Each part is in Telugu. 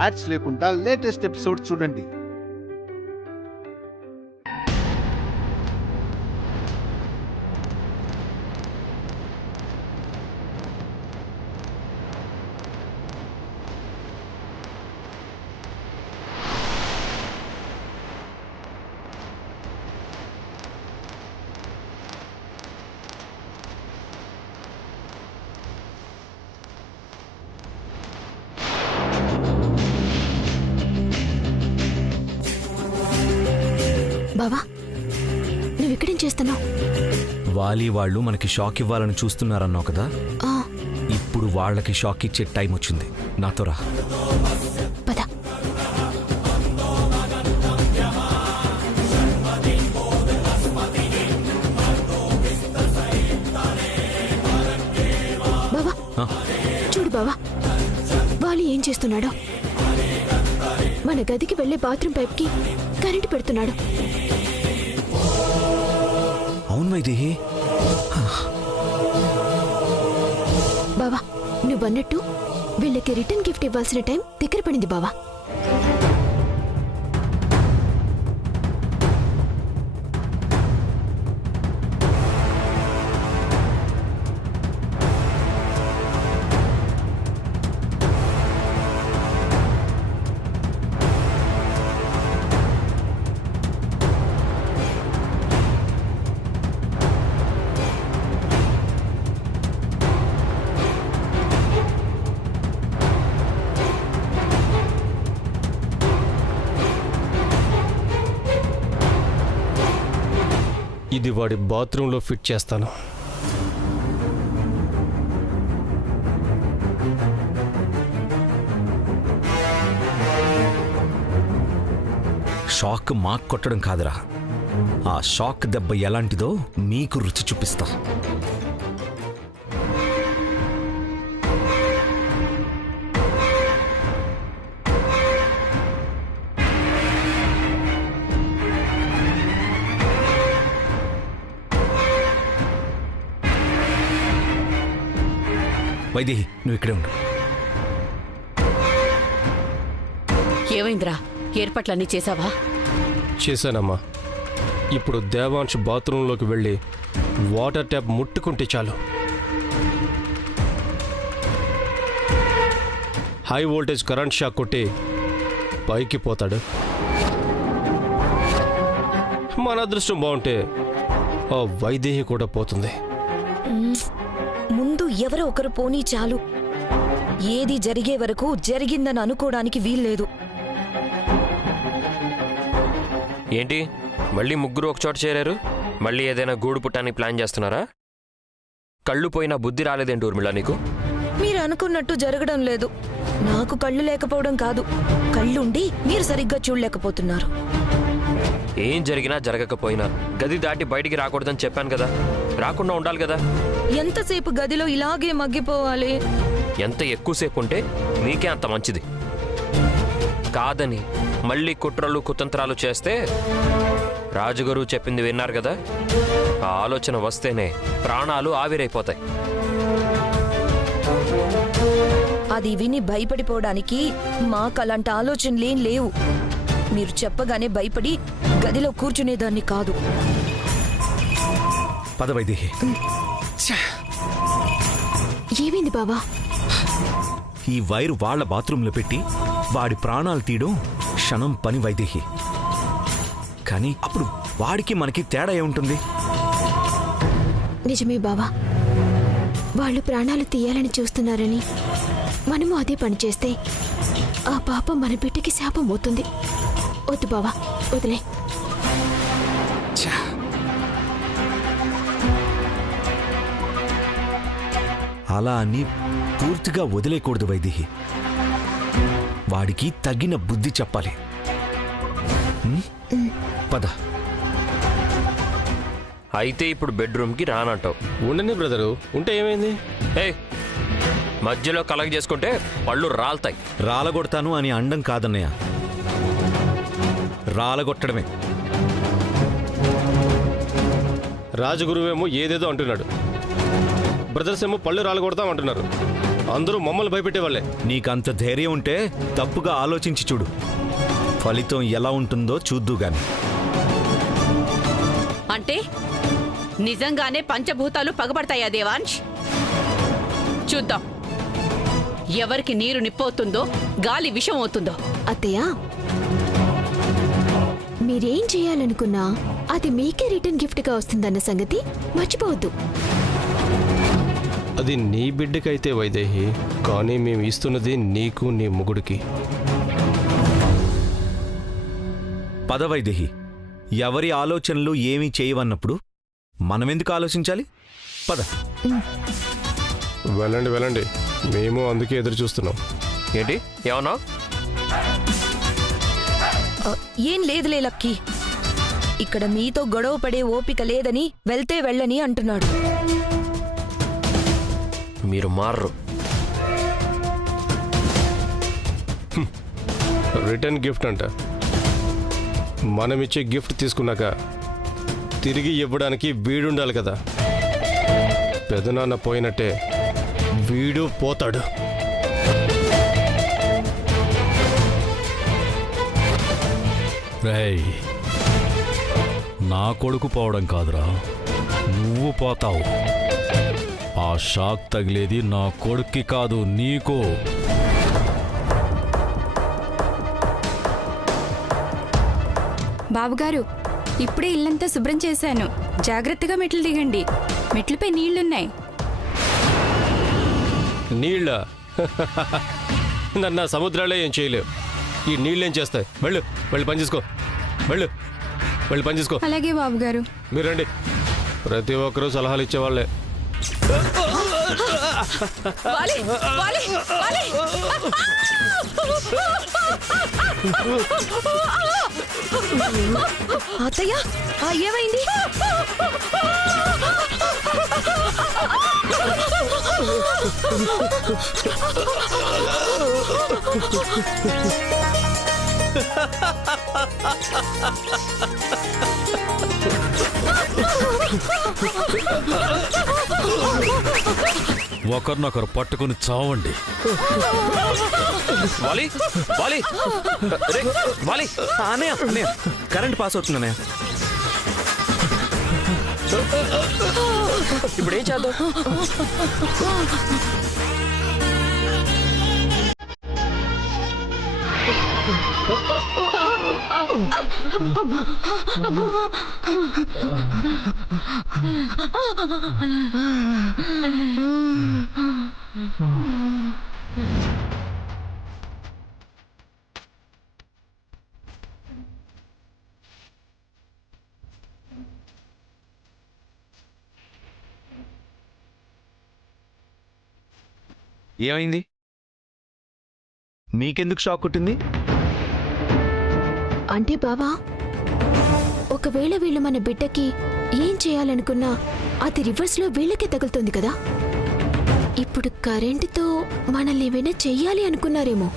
యాడ్స్ లేకుండా లేటెస్ట్ ఎపిసోడ్ చూడండి. బావా, నువ్వు ఇక్కడేం చేస్తున్నావు? వాలి వాళ్ళు మనకి షాక్ ఇవ్వాలని చూస్తున్నారన్నావు కదా, ఇప్పుడు వాళ్ళకి షాక్ ఇచ్చే టైం వచ్చింది. నాతో రా. పద. బావా చూడు బావా, వాలి ఏం చేస్తున్నాడో. మన గదికి వెళ్లే బాత్రూమ్ పైప్ కి కరెంటు పెడుతున్నాడు. అవును వైదేహి. బావా, నువ్వన్నట్టు వీళ్ళకి రిటర్న్ గిఫ్ట్ ఇవ్వాల్సిన టైం దగ్గర పడింది బావా. ఇది వాడి బాత్రూంలో ఫిట్ చేస్తాను. షాక్ మాకు కొట్టడం కాదురా, ఆ షాక్ దెబ్బ ఎలాంటిదో మీకు రుచి చూపిస్తా. వైదేహి, నువ్వు ఇక్కడే ఉండు. ఏమైందిరా? ఏర్పాట్లన్నీ చేసావా? చేశానమ్మా. ఇప్పుడు దేవాంశ్ బాత్రూంలోకి వెళ్ళి వాటర్ ట్యాప్ ముట్టుకుంటే చాలు, హై వోల్టేజ్ కరెంట్ షాక్ కొట్టి పైకి పోతాడు. మన అదృష్టం బాగుంటే ఆ వైదేహి కూడా పోతుంది. ముందు ఎవరో ఒకరు పోనీ చాలు. ఏది జరిగే వరకు జరిగిందని అనుకోవడానికి వీల్లేదు. ఏంటి మళ్ళీ ముగ్గురు ఒకచోట చేరారు? మళ్ళీ ఏదైనా గూడు పుట్టానికి ప్లాన్ చేస్తున్నారా? కళ్ళు పోయినా బుద్ధి రాలేదేంటి ఊర్మిళ నీకు? మీరు అనుకున్నట్టు జరగడం లేదు. నాకు కళ్ళు లేకపోవడం కాదు, కళ్ళుండి మీరు సరిగ్గా చూడలేకపోతున్నారు. ఏం జరిగినా జరగకపోయినా గది దాటి బయటికి రాకూడదని చెప్పాను కదా, రాకుండా ఉండాలి కదా. ఎంతసేపు గదిలో ఇలాగే మగ్గిపోవాలి? ఎంత ఎక్కువసేపు ఉంటే నీకే అంత మంచిది. కాదని మళ్ళీ కుట్రలు కుతంత్రాలు చేస్తే రాజుగారు చెప్పింది విన్నారు కదా, ఆ ఆలోచన వస్తేనే ప్రాణాలు ఆవిరైపోతాయి. అది విని భయపడిపోవడానికి మాకు అలాంటి ఆలోచనలేం లేవు. మీరు చెప్పగానే భయపడి గదిలో కూర్చునేదాన్ని కాదు. పద వైదేహి. ఏమైంది బావా? ఈ వైరు వాళ్ళ బాత్రూంలో పెట్టి వాడి ప్రాణాలు తీయడం క్షణం పని వైదేహి. కానీ అప్పుడు వాడికి మనకి తేడా ఏముంటుంది? నిజమే బావా, వాళ్ళు ప్రాణాలు తీయాలని చూస్తున్నారని మనము అదే పని చేస్తే ఆ పాపం మన బిడ్డకి శాపం అవుతుంది. వద్దు బావా, వదిలే. అలా అని పూర్తిగా వదిలేకూడదు వైదేహి. వాడికి తగిన బుద్ధి చెప్పాలి. పద. అయితే ఇప్పుడు బెడ్రూమ్కి రానంటావు? ఉండని బ్రదరు, ఉంటే ఏమైంది? మధ్యలో కలగ చేసుకుంటే పళ్ళు రాలుతాయి. రాలగొడతాను అని అండం కాదన్నయ్య, రాలగొట్టడమే. రాజగురువేమో ఏదేదో అంటున్నాడు, బ్రదర్స్ ఏమో పళ్ళు రాలగొడతాం అంటున్నారు. అందరూ మమ్మల్ని భయపెట్టేవాళ్ళే. నీకంత ధైర్యం ఉంటే తప్పుగా ఆలోచించి చూడు. ఫలితం ఎలా ఉంటుందో చూద్దు గాని. అంటే నిజంగానే పంచభూతాలు పగబడతాయా దేవాంశ్? చూద్దాం ఎవరికి నీరు నిప్పవుతుందో గాలి విషం అవుతుందో. అత్తయ్య, మీరేం చేయాలనుకున్నా అది మీకే రిటర్న్ గిఫ్ట్గా వస్తుందన్న సంగతి మర్చిపోవద్దు. అది నీ బిడ్డకైతే వైదేహి, కానీ మేము ఇస్తున్నది నీకు నీ మొగుడికి. పద వైదేహి, ఎవరి ఆలోచనలు ఏమీ చేయవన్నప్పుడు మనమెందుకు ఆలోచించాలి? పద. వెళ్ళండి వెళ్ళండి, మేము అందుకే ఎదురు చూస్తున్నాం. ఏంటి ఏమన్నా? ఏం లేదులే లక్కీ. ఇక్కడ మీతో గొడవ పడే ఓపిక లేదని వెళ్తే వెళ్ళని అంటున్నాడు. మీరు మారరు. రిటర్న్ గిఫ్ట్ అంట. మనమిచ్చే గిఫ్ట్ తీసుకున్నాక తిరిగి ఇవ్వడానికి వీడుండాలి కదా. పెదనాన్న పోయినట్టే వీడు పోతాడు. రేయ్, నా కొడుకు పోవడం కాదురా, నువ్వు పోతావు. ఆ షాక్ తగిలేది నా కొడుక్కి కాదు, నీకు. బాబుగారు, ఇప్పుడే ఇల్లంతా శుభ్రం చేశాను. జాగ్రత్తగా మెట్లు దిగండి, మెట్లపై నీళ్లున్నాయి. నీళ్ళ నన్న సముద్రాలే ఏం చేయలేవు. ఈ నీళ్ళేం చేస్తాయి? వెళ్ళు, వెళ్ళి పని చేసుకో. వెళ్ళు, వెళ్ళి పని చేసుకో. అలాగే బాబుగారు. మీరు రండి. ప్రతి ఒక్కరూ సలహాలు ఇచ్చేవాళ్లే. వాలి, వాలి, వాలి. అత్తయ్య, ఏమైంది? ఒకరినొకరు పట్టుకుని చావండి. వాలి వాలి రే, వాలి. అన్నయ్య, అన్నయ్య, కరెంట్ పాస్ అవుతుంది అన్నయ్య. ఇప్పుడు ఏం చేద్దాం? ఏమైంది? మీకెందుకు షాక్ కొట్టింది? అంటే బావా, ఒకవేళ వీళ్ళు మన బిడ్డకి ఏం చేయాలనుకున్నా అది రివర్స్లో వీళ్ళకే తగులుతుంది కదా. ఇప్పుడు కరెంటుతో మనల్ని ఏమైనా చెయ్యాలి అనుకున్నారేమో.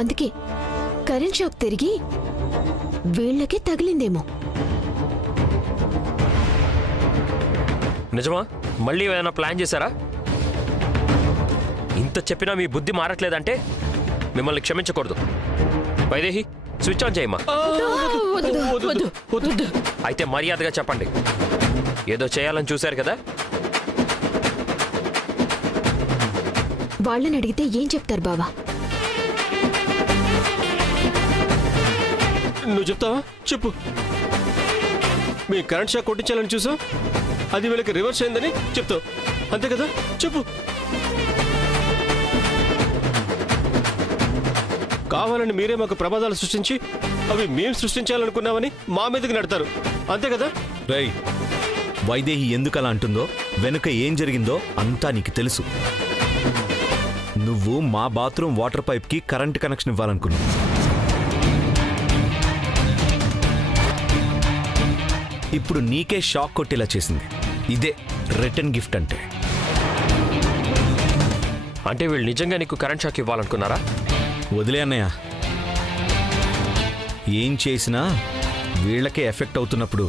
అందుకే కరెంట్ షాక్ తిరిగి వీళ్ళకే తగిలిందేమో. నిజమా? మళ్ళీ ఏమైనా ప్లాన్ చేశారా? ఇంత చెప్పినా మీ బుద్ధి మారట్లేదంటే మిమ్మల్ని క్షమించకూడదు. వైదేహి, స్విచ్ ఆన్ చేయమ్మా. అయితే మర్యాదగా చెప్పండి. ఏదో చేయాలని చూశారు కదా. వాళ్ళని అడిగితే ఏం చెప్తారు బావా? నువ్వు చెప్తావా? చెప్పు. మీ కరెంట్ షాక్ కొట్టించాలని చూసా, అది వీళ్ళకి రివర్స్ అయిందని చెప్తావు, అంతే కదా? చెప్పు. కావాలని మీరే మాకు ప్రమాదాలు సృష్టించి అవి మేము సృష్టించాలనుకున్నామని మా మీదకి నడతారు, అంతే కదా? రై, వైదేహి ఎందుకలా అంటుందో, వెనుక ఏం జరిగిందో అంతా నీకు తెలుసు. నువ్వు మా బాత్రూమ్ వాటర్ పైప్కి కరెంట్ కనెక్షన్ ఇవ్వాలనుకున్నావు. ఇప్పుడు నీకే షాక్ కొట్టేలా చేసింది. ఇదే రిటర్న్ గిఫ్ట్ అంటే. అంటే వీళ్ళు నిజంగా నీకు కరెంట్ షాక్ ఇవ్వాలనుకున్నారా? వదిలే అన్నయ్య, ఏం చేసినా వీళ్ళకే ఎఫెక్ట్ అవుతున్నప్పుడు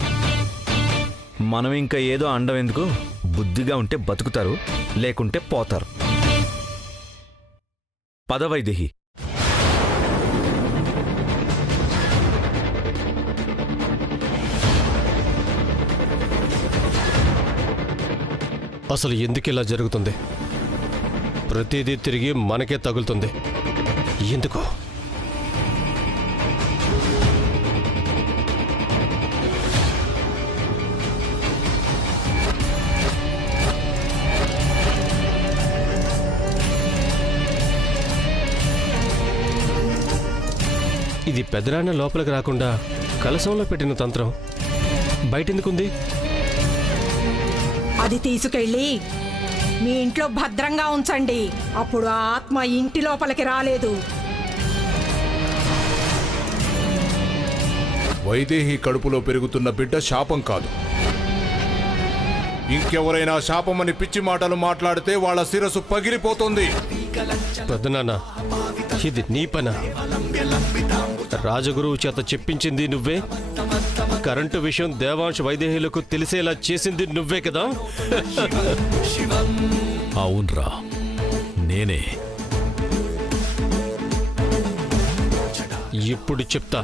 మనం ఇంకా ఏదో అండం ఎందుకు? బుద్ధిగా ఉంటే బతుకుతారు, లేకుంటే పోతారు. పద వైదేహి. అసలు ఎందుకు ఇలా జరుగుతుంది? ప్రతిదీ తిరిగి మనకే తగులుతుంది. ఎందుకు? ఇది పెదనాన్న లోపలికి రాకుండా కలశంలో పెట్టిన తంత్రం బయటెందుకుంది? అది తీసుకెళ్ళి మీ ఇంట్లో భద్రంగా ఉంచండి. అప్పుడు ఆ ఆత్మ ఇంటి లోపలికి రాలేదు. వైదేహి కడుపులో పెరుగుతున్న బిడ్డ శాపం కాదు. ఇంకెవరైనా శాపమని పిచ్చి మాటలు మాట్లాడితే వాళ్ళ శిరస్సు పగిలిపోతుంది. పెద్దనాన్న, ఇది నీ పన? రాజగురువు చేత చెప్పించింది నువ్వే, కరెంటు విషయం దేవాంశ్ వైదేహులకు తెలిసేలా చేసింది నువ్వే కదా? అవునరా, నేనే. ఇప్పుడు చెప్తా.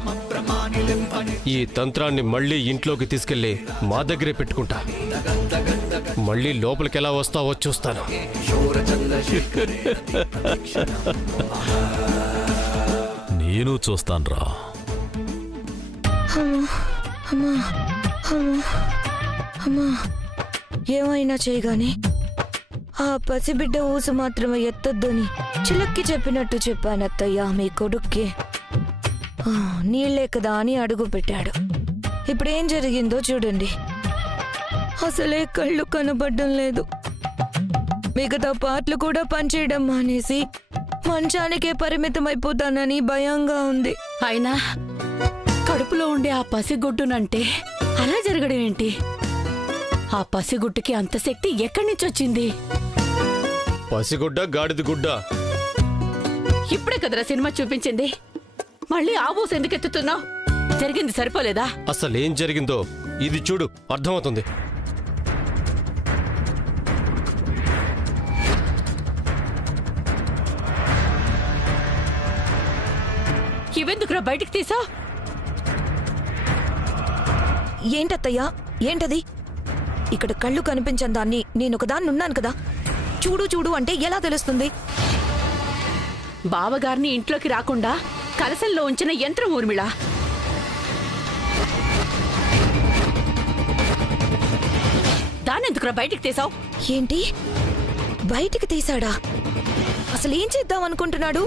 ఈ తంత్రాన్ని మళ్ళీ ఇంట్లోకి తీసుకెళ్లి మా దగ్గరే పెట్టుకుంటా. మళ్ళీ లోపలికి ఎలా వస్తావో చూస్తాను. నేను చూస్తాన్రా. అమ్మా, ఏమైనా చేయగానే ఆ పసిబిడ్డ ఊసు మాత్రమే ఎత్తొద్దని చిలక్కి చెప్పినట్టు చెప్పానత్తయ్యా మీ కొడుక్కి. నీళ్లే కదా అని అడుగు పెట్టాడు. ఇప్పుడేం జరిగిందో చూడండి. అసలే కళ్ళు కనబడ్డం లేదు. మిగతా పాటలు కూడా పనిచేయడం మానేసి మంచానికే పరిమితమైపోతానని భయంగా ఉంది. అయినా కడుపులో ఉండే ఆ పసిగుడ్డునంటే అలా జరగడం ఏంటి? ఆ పసిగుడ్డుకి అంత శక్తి ఎక్కడి నుంచి వచ్చింది? పసిగుడ్డ గాడిద గుడ్డ? ఇప్పుడే కదరా సినిమా చూపించింది. మళ్ళీ ఆ ఊసు ఎందుకు ఎత్తుతున్నావు? జరిగింది సరిపోలేదా? అసలేం జరిగిందో ఇది చూడు, అర్థమవుతుంది. ఇవెందుకురా బయటికి తీసావు? ఏంటత్తయ్యా, ఏంటది? ఇక్కడ కళ్ళు కనిపించని దాన్ని నేనొకదాన్ని ఉన్నాను కదా. చూడు చూడు అంటే ఎలా తెలుస్తుంది? బావగారిని ఇంట్లోకి రాకుండా కలసంలో ఉంచిన యంత్రం ఊర్మిళ. దాన్నెందుకురా బయటికి తీసావు? ఏంటి, బయటికి తీశాడా? అసలేం చేద్దాం అనుకుంటున్నాడు?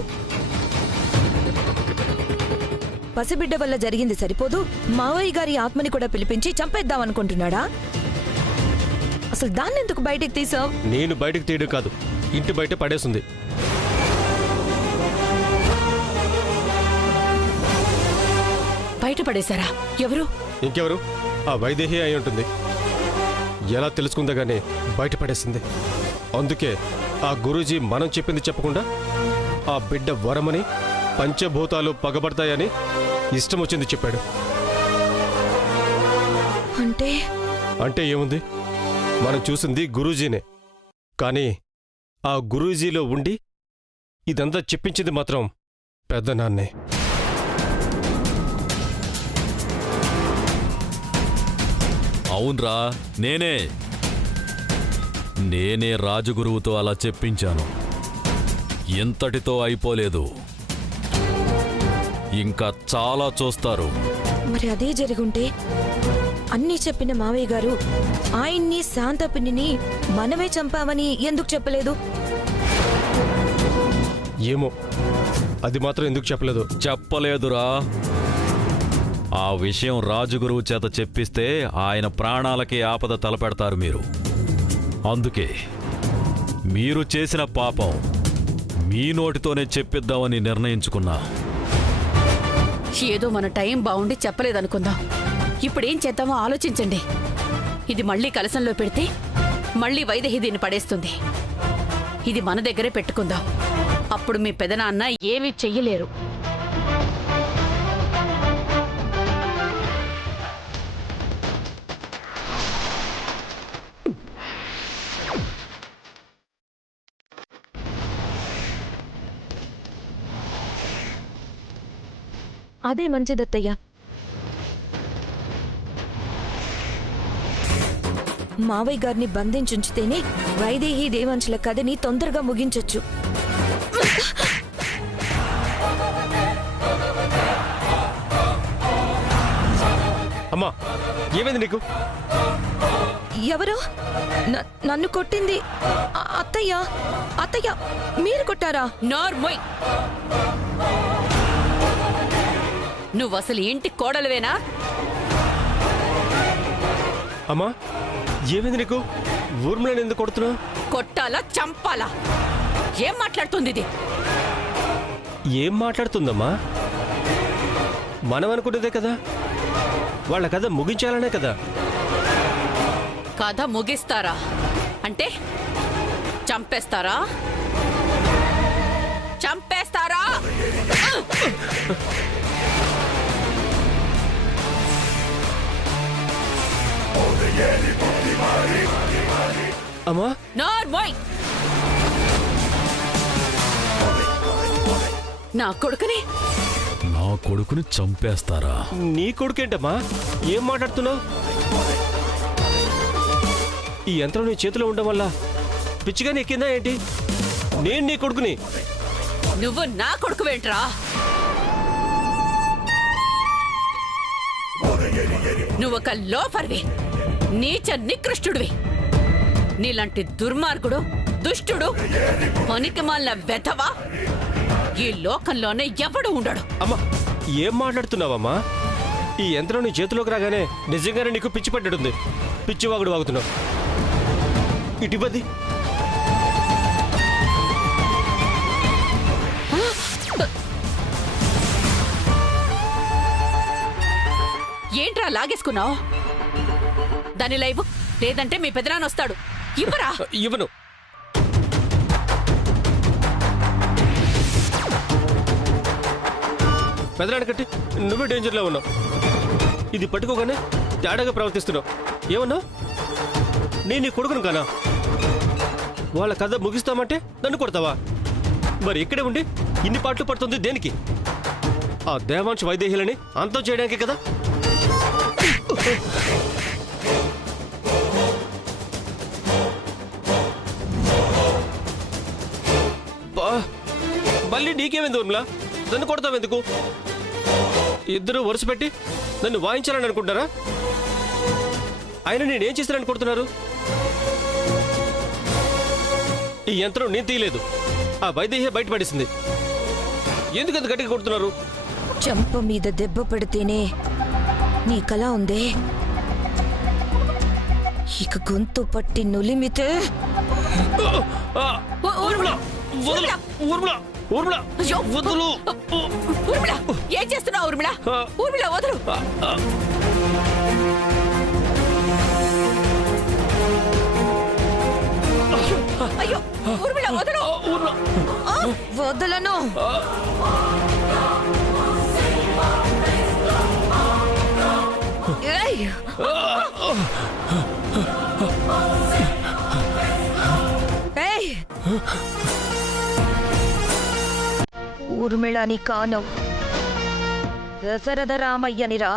పసిబిడ్డ వల్ల జరిగింది సరిపోదు, మావయ్య గారి ఆత్మని కూడా పిలిపించి చంపేద్దాం అనుకుంటున్నాడా? అసలు దాన్నెందుకు బయటికి తీసావు? నేను బయటికి తీయడం కాదు, ఇంటి బయట పడేసింది. బయట పడేశారా? ఎవరు? ఇంకెవరు? ఆ వైదేహి అయి ఉంటుంది. ఎలా తెలుసుకుందా గానీ బయట పడేసింది. అందుకే ఆ గురూజీ మనం చెప్పింది చెప్పకుండా ఆ బిడ్డ వరమని, పంచభూతాలు పగబడతాయని ఇష్టం వచ్చింది చెప్పాడు. అంటే ఏముంది, మనం చూసింది గురూజీనే. కానీ ఆ గురూజీలో ఉండి ఇదంతా చెప్పించింది మాత్రం పెద్దనాన్నే. అవునరా, నేనే రాజగురువుతో అలా చెప్పించాను. ఇంతటితో అయిపోలేదు, ఇంకా చాలా చూస్తారు. మరి అదే జరుగుంటే అన్నీ చెప్పిన మావయ్య గారు ఆయన్ని, శాంతపిన్నిని మనమే చంపామని ఎందుకు చెప్పలేదు? ఏమో, అది మాత్రం ఎందుకు చెప్పలేదు? చెప్పలేదురా. ఆ విషయం రాజగురువు చేత చెప్పిస్తే ఆయన ప్రాణాలకి ఆపద తలపెడతారు మీరు. అందుకే మీరు చేసిన పాపం మీ నోటితోనే చెప్పిద్దామని నిర్ణయించుకున్నా. ఏదో మన టైం బాగుండి చెప్పలేదనుకుందాం. ఇప్పుడేం చేద్దామో ఆలోచించండి. ఇది మళ్ళీ కలసంలో పెడితే మళ్ళీ వైదేహి దీన్ని పడేస్తుంది. ఇది మన దగ్గరే పెట్టుకుందాం. అప్పుడు మీ పెదనాన్న ఏమీ చెయ్యలేరు. అదే మంచిదత్తయ్య. మావయ్య గారిని బంధించుంచితేనే వైదేహి దేవాంశుల కథని తొందరగా ముగించొచ్చు. అమ్మా, ఏమైంది నీకు? ఎవరు నన్ను కొట్టింది? అత్తయ్య, అత్తయ్య మీరు కొట్టారా? నోర్మోయ్, నువ్వు అసలు ఇంటి కోడలువేనా? అమ్మా, ఏమైంది నీకు? ఊర్మిళని ఎందుకు కొడుతున్నావు? కొట్టాలా చంపాలా? ఏం మాట్లాడుతుంది ఇది? ఏం మాట్లాడుతుందమ్మా? మనం అనుకున్నదే కదా, వాళ్ళ కథ ముగించాలనే కదా. కథ ముగిస్తారా అంటే చంపేస్తారా? చంపేస్తారా? అమ్మా, నోర్మోయ్, నా కొడుకుని చంపేస్తారా? నీ కొడుకేంటమ్మా? ఏం మాట్లాడుతున్నావు? ఈ యంత్రం నీ చేతిలో ఉండడం వల్ల పిచ్చిగా ఎక్కిందా ఏంటి? నేను నీ కొడుకుని. నువ్వు నా కొడుకువేంట్రా? నువ్వొక లోఫర్వి, నీచ నికృష్టుడివి. నీలాంటి దుర్మార్గుడు, దుష్టుడు, పనికిమాలిన వెధవా ఈ లోకంలోనే ఎవడు ఉండడు. అమ్మా, ఏం మాట్లాడుతున్నావమ్మా? ఈ యంత్రం నీ చేతిలోకి రాగానే నిజంగానే నీకు పిచ్చి పడ్డటుంది. పిచ్చివాగుడు వాగుతున్నావు. ఇటుపది ఏంట్రా లాగేసుకున్నావు? దాని లైవ్ లేదంటే మీ పెదనాన్న వస్తాడు. ఇవ్వరా? ఇవ్వను. పెదనాన్న కట్టి నువ్వే డేంజర్లో ఉన్నావు. ఇది పట్టుకోగానే తేడాగా ప్రవర్తిస్తున్నావు. ఏమన్నావు? నేను నీ కొడుకును కానా? వాళ్ళ కథ ముగిస్తామంటే నన్ను కొడతావా? మరి ఇక్కడే ఉండి ఇన్ని పాటలు పడుతుంది దేనికి? ఆ దేవాంశ్ వైదేహిలని అంతం చేయడానికే కదా. మళ్ళీ నీకేమైంది ఊర్మిళ? నన్ను కొడతావెందుకు? ఇద్దరు వరుస పెట్టి నన్ను వాయించాలని అనుకుంటారా? ఆయన నేనేం చేశానని కొడుతున్నారు? ఈ యంత్రం నేను తీయలేదు, ఆ వైదేహి బయటపడేసింది. ఎందుకంత గట్టిగా కొడుతున్నారు? చెంప మీద దెబ్బ పడితేనే నీ కళ ఉందే, ఇక గొంతు పట్టి నులిమితే. ఏం చేస్తున్నావు ఊర్మిళ? ఊర్మిళ వదలు. అయ్యో ఊర్మిళ వదలు. వదలను. ఊర్మిళని కాను, దశరథ రామయ్యనిరా.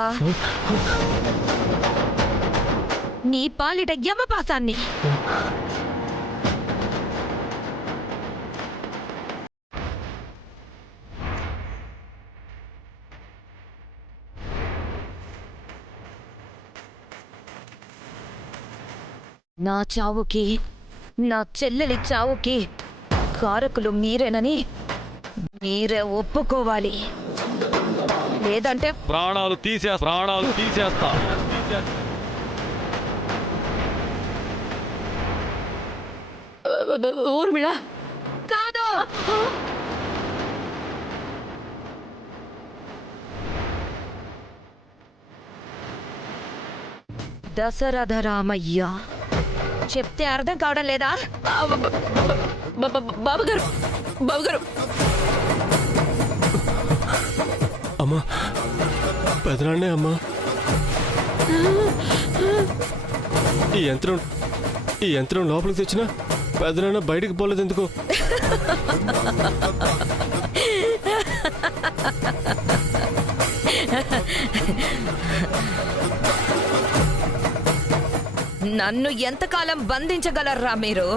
నీ పాలిట యమపాసాన్ని. నా చావుకి, నా చెల్లెలి చావుకి కారకులు మీరేనని మీరే ఒప్పుకోవాలి. లేదంటే ప్రాణాలు తీసేస్తా. ఊర్మిళ కాదు. దశరథ రామయ్య చెప్తే అర్థం కావడం లేదా? బాబుగారు, బాబుగారు. అమ్మా, పెదనాన్నే అమ్మా. ఈ యంత్రం లోపలికి తెచ్చినా పెదనాన్న బయటికి పోలేదు ఎందుకు? నన్ను ఎంతకాలం బంధించగలర్రా మీరు?